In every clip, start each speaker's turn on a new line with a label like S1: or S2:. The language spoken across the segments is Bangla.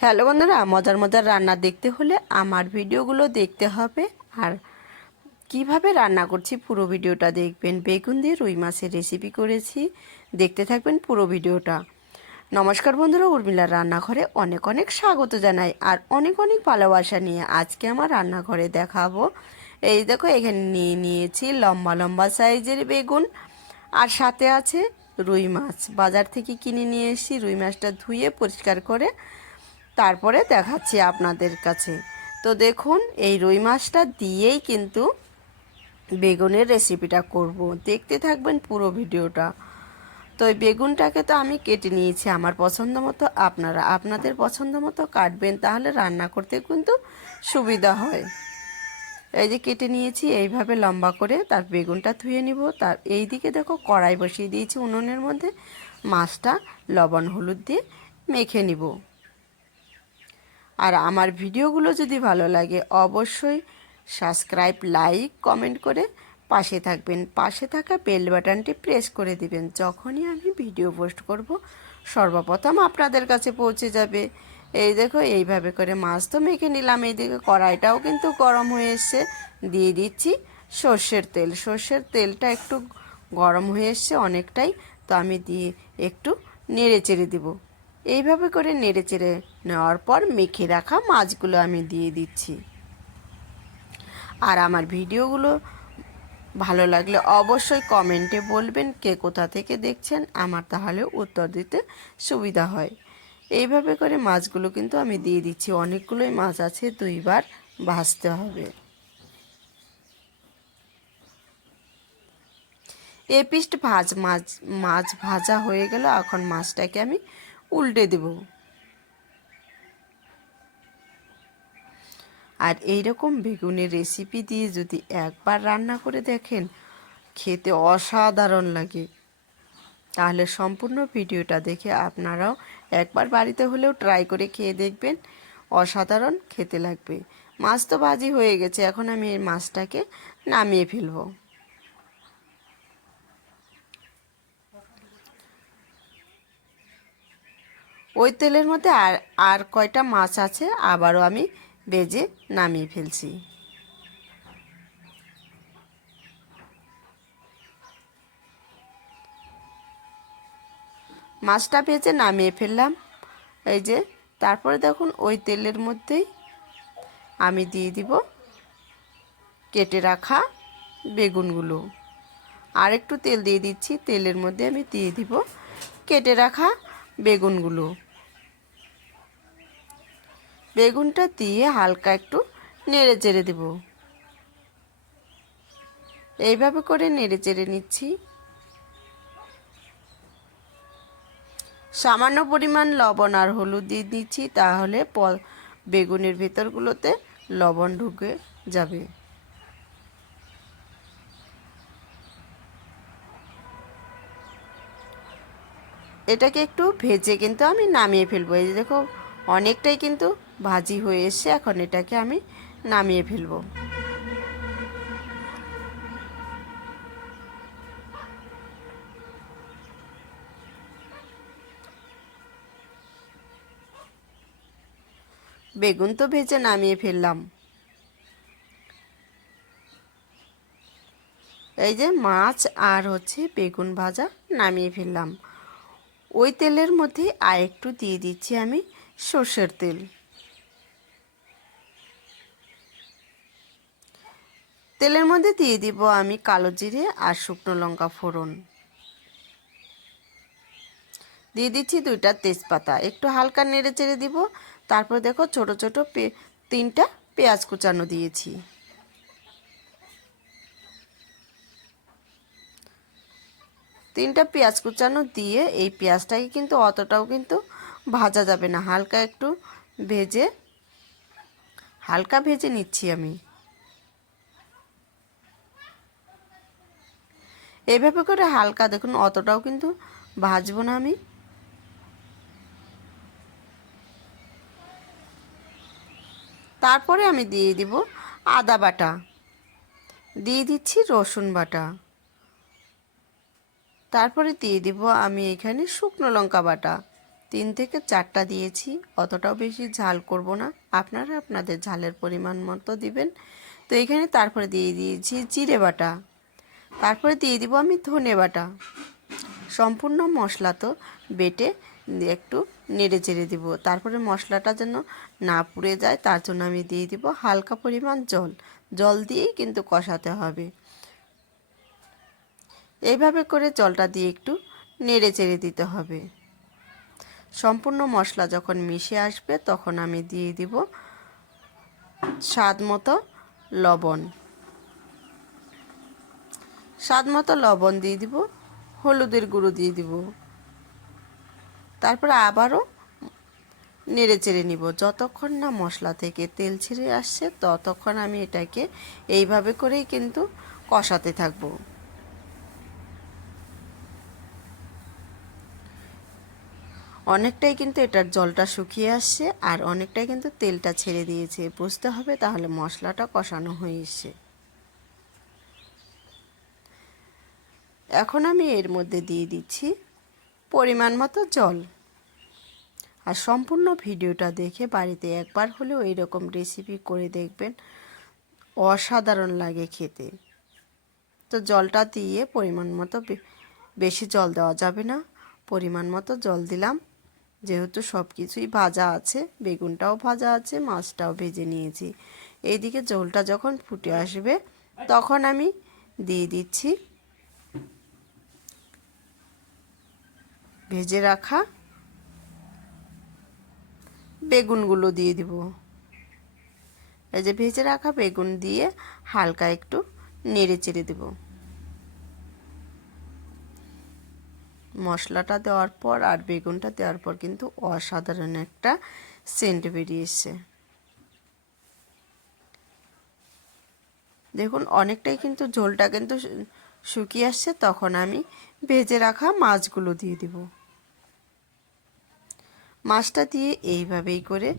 S1: হ্যালো বন্ধুরা, মজার মজার রান্না দেখতে হলে আমার ভিডিওগুলো দেখতে হবে। আর কীভাবে রান্না করছি পুরো ভিডিওটা দেখবেন। বেগুন দিয়ে রুই মাছের রেসিপি করেছি। দেখতে থাকবেন পুরো ভিডিওটা। নমস্কার বন্ধুরা, উর্মিলার রান্নাঘরে অনেক অনেক স্বাগত জানাই আর অনেক অনেক ভালোবাসা নিয়ে আজকে আমার রান্নাঘরে দেখাবো। এই দেখো, এখানে নিয়ে নিয়েছি লম্বা লম্বা সাইজের বেগুন। আর সাথে আছে রুই মাছ। বাজার থেকে কিনে নিয়ে এসেছি। রুই মাছটা ধুয়ে পরিষ্কার করে তারপরে দেখাচ্ছি আপনাদের কাছে। তো দেখুন, এই রুই মাছটা দিয়েই কিন্তু বেগুনের রেসিপিটা করব। দেখতে থাকবেন পুরো ভিডিওটা। তো এই বেগুনটাকে তো আমি কেটে নিয়েছি আমার পছন্দ মতো। আপনারা আপনাদের পছন্দ মতো কাটবেন, তাহলে রান্না করতে কিন্তু সুবিধা হয়। এই যে কেটে নিয়েছি, এইভাবে লম্বা করে তার বেগুনটা ধুয়ে নিব। তার এই দিকে দেখো কড়াই বসিয়ে দিয়েছি উনুনের মধ্যে। মাছটা লবণ হলুদ দিয়ে মেখে নিব। আর আমার ভিডিওগুলো যদি ভালো লাগে, অবশ্যই সাবস্ক্রাইব লাইক কমেন্ট করে পাশে থাকবেন। পাশে থাকা বেল বাটনটি প্রেস করে দিবেন। যখনই আমি ভিডিও পোস্ট করব, সর্বপ্রথম আপনাদের কাছে পৌঁছে যাবে। এই দেখো, এইভাবে করে মাছ তো মেখে নিলাম। এইদিকে কড়াইটাও কিন্তু গরম হয়ে এসছে। দিয়ে দিচ্ছি সর্ষের তেল। সর্ষের তেলটা একটু গরম হয়ে এসছে অনেকটাই। তো আমি দিয়ে একটু নেড়ে চেড়ে দেবো। এইভাবে করে নেড়ে চেড়ে নেওয়ার পর মেখে রাখা মাছগুলো আমি দিয়ে দিচ্ছি। আর আমার ভিডিওগুলো ভালো লাগলে অবশ্যই কমেন্টে বলবেন কে কোথা থেকে দেখছেন, আমার তাহলে উত্তর দিতে সুবিধা হয়। এইভাবে করে মাছগুলো কিন্তু আমি দিয়ে দিচ্ছি, অনেকগুলোই মাছ আছে, দুইবার ভাজতে হবে। এ পিস্ট ভাজ, মাছ মাছ ভাজা হয়ে গেল, এখন মাছটাকে আমি উল্টে দেব। আর এইরকম বেগুনের রেসিপি দিয়ে যদি একবার রান্না করে দেখেন, খেতে অসাধারণ লাগে। তাহলে সম্পূর্ণ ভিডিওটা দেখে আপনারাও একবার বাড়িতে হলেও ট্রাই করে খেয়ে দেখবেন। অসাধারণ খেতে লাগবে। মাছ তো ভাজি হয়ে গেছে, এখন আমি এই মাছটাকে নামিয়ে ফেলব। ওই তেলের মধ্যে আর আর কয়টা মাছ আছে আবারও আমি বেজে নামিয়ে ফেলছি। মাছটা ভেজে নামিয়ে ফেললাম। এই যে, তারপরে দেখুন ওই তেলের মধ্যেই আমি দিয়ে দিব কেটে রাখা বেগুনগুলো। আর একটু তেল দিয়ে দিচ্ছি, তেলের মধ্যে আমি দিয়ে দিব কেটে রাখা বেগুনগুলো। বেগুনটা দিয়ে হালকা একটু নেড়ে চেড়ে দেব। এইভাবে করে নেড়ে চেড়ে নিচ্ছি। সামান্য পরিমাণ লবণ আর হলুদ দিয়ে দিচ্ছি, তাহলে প বেগুনের ভেতরগুলোতে লবণ ঢুকে যাবে। এটাকে একটু ভেজে কিন্তু আমি নামিয়ে ফেলব। এই দেখো, অনেকটাই কিন্তু ভাজি হয়ে এসছে এখন এটাকে আমি নামিয়ে ফেলব। বেগুন তো ভেজে নামিয়ে ফেললাম। এই যে মাছ আর হচ্ছে বেগুন ভাজা নামিয়ে ফেললাম। ওই তেলের মধ্যে আর একটু দিয়ে দিচ্ছি আমি সর্ষের তেল। তেলের মধ্যে দিয়ে দিব আমি কালো জিরে আর শুকনো লঙ্কা ফোড়ন। দিয়ে দিচ্ছি দুইটা তেজপাতা। একটু হালকা নেড়ে চেড়ে দিব। তারপর দেখো ছোট ছোট তিনটা পেঁয়াজ কুচানো দিয়েছি। তিনটা পেঁয়াজ কুচানো দিয়ে এই পেঁয়াজটাকে কিন্তু অতটাও কিন্তু ভাজা যাবে না। হালকা একটু ভেজে হালকা ভেজে নিচ্ছি আমি। এইভাবে করে হালকা, দেখুন অতটাও কিন্তু ভাজবো না আমি। তারপরে আমি দিয়ে দিব আদা বাটা। দিয়ে দিচ্ছি রসুন বাটা। তারপরে দিয়ে দিব আমি এখানে শুকনো লঙ্কা বাটা। তিন থেকে চারটা দিয়েছি, অতটাও বেশি ঝাল করব না। আপনারা আপনাদের ঝালের পরিমাণ মতো দিবেন। তো এখানে তারপরে দিয়ে দিয়েছি জিরে বাটা। তারপরে দিয়ে দিব আমি ধনে বাটা। সম্পূর্ণ মশলা তো বেটে একটু নেড়ে চেড়ে দিব। তারপরে মশলাটা যেন না পুড়ে যায়, তার জন্য আমি দিয়ে দিব হালকা পরিমাণ জল। জল দিয়েই কিন্তু কষাতে হবে। এইভাবে করে জলটা দিয়ে একটু নেড়ে চেড়ে দিতে হবে। সম্পূর্ণ মশলা যখন মিশে আসবে, তখন আমি দিয়ে দিব স্বাদ মতো লবণ। স্বাদ মতো লবণ দিয়ে দিব, হলুদের গুঁড়ো দিয়ে দিব। তারপরে আবারও নেড়ে চেড়ে নিব। যতক্ষণ না মশলা থেকে তেল ছেড়ে আসছে, ততক্ষণ আমি এটাকে এইভাবে করেই কিন্তু কষাতে থাকব। অনেকটাই কিন্তু এটার জলটা শুকিয়ে আসছে আর অনেকটাই কিন্তু তেলটা ছেড়ে দিয়েছে। বুঝতে হবে তাহলে মশলাটা কষানো হয়ে এখন আমি এর মধ্যে দিয়ে দিচ্ছি পরিমাণ মতো জল। আর সম্পূর্ণ ভিডিওটা দেখে বাড়িতে একবার হলেও এইরকম রেসিপি করে দেখবেন। অসাধারণ লাগে খেতে। তো জলটা দিয়ে পরিমাণ মতো বেশি জল দেওয়া যাবে না। পরিমাণ মতো জল দিলাম। যেহেতু সব কিছুই ভাজা আছে, বেগুনটাও ভাজা আছে, মাছটাও ভেজে নিয়েছি। এইদিকে জলটা যখন ফুটে আসবে, তখন আমি দিয়ে দিচ্ছি ভেজে রাখা বেগুনগুলো দিয়ে দিব। এই যে ভেজে রাখা বেগুন দিয়ে হালকা একটু নেড়ে চেড়ে দেবো। মশলাটা দেওয়ার পর আর বেগুনটা দেওয়ার পর কিন্তু অসাধারণ একটা সেন্ট বেরিয়েছে। দেখুন, অনেকটাই কিন্তু ঝোলটা কিন্তু শুকিয়ে আসছে, তখন আমি ভেজে রাখা মাছগুলো দিয়ে দিব। মাছটা দিয়ে এইভাবেই করে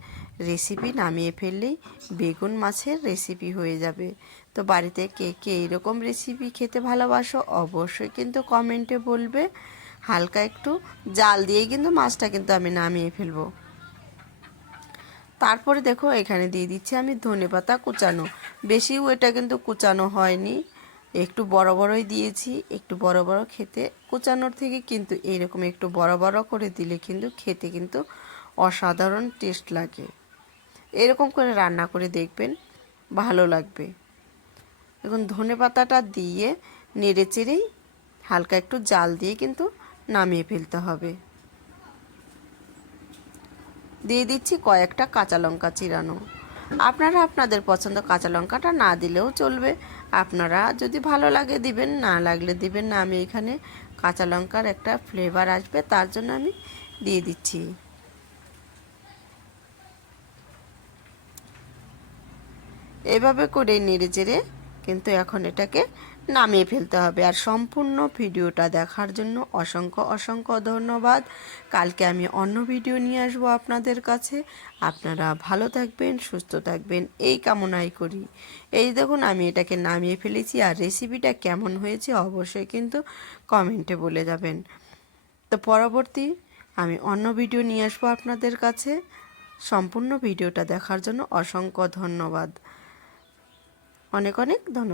S1: রেসিপি নামিয়ে ফেললেই বেগুন মাছের রেসিপি হয়ে যাবে। তো বাড়িতে কে কে এইরকম রেসিপি খেতে ভালোবাসো অবশ্যই কিন্তু কমেন্টে বলবে। হালকা একটু জাল দিয়ে কিন্তু মাছটা কিন্তু আমি নামিয়ে ফেলব। তারপরে দেখো এখানে দিয়ে দিচ্ছি আমি ধনে পাতা কুচানো। বেশিও এটা কিন্তু কুচানো হয়নি। একটু বড় বড়ই দিয়েছি, একটু বড় বড় খেতে। কুচানোর থেকে কিন্তু এইরকম একটু বড় বড় করে দিলে কিন্তু খেতে কিন্তু অসাধারণ টেস্ট লাগে। এরকম করে রান্না করে দেখবেন, ভালো লাগবে। এখন ধনে পাতাটা দিয়ে নেড়ে চেড়েই হালকা একটু জাল দিয়ে কিন্তু নামিয়ে ফেলতে হবে। দিয়ে দিচ্ছি কয়েকটা কাঁচা লঙ্কা চিরানো। আপনারা আপনাদের পছন্দ কাঁচা লঙ্কাটা না দিলেও চলবে। আপনারা যদি ভালো লাগে দিবেন, না লাগলে দিবেন না। আমি এখানে কাঁচা লঙ্কার একটা ফ্লেভার আসবে, তার জন্য আমি দিয়ে দিচ্ছি। এভাবে করে নেড়ে চেড়ে কিন্তু এখন এটাকে নামিয়ে ফেলতে হবে। আর সম্পূর্ণ ভিডিওটা দেখার জন্য অসংখ্য অসংখ্য ধন্যবাদ। কালকে আমি অন্য ভিডিও নিয়ে আসব আপনাদের কাছে। আপনারা ভালো থাকবেন, সুস্থ থাকবেন, এই কামনাই করি। এই দেখুন, আমি এটাকে নামিয়ে ফেলেছি। আর রেসিপিটা কেমন হয়েছে অবশ্যই কিন্তু কমেন্টে বলে যাবেন। তো পরবর্তী আমি অন্য ভিডিও নিয়ে আসব আপনাদের কাছে। সম্পূর্ণ ভিডিওটা দেখার জন্য অসংখ্য ধন্যবাদ। অনেক অনেক ধন্যবাদ।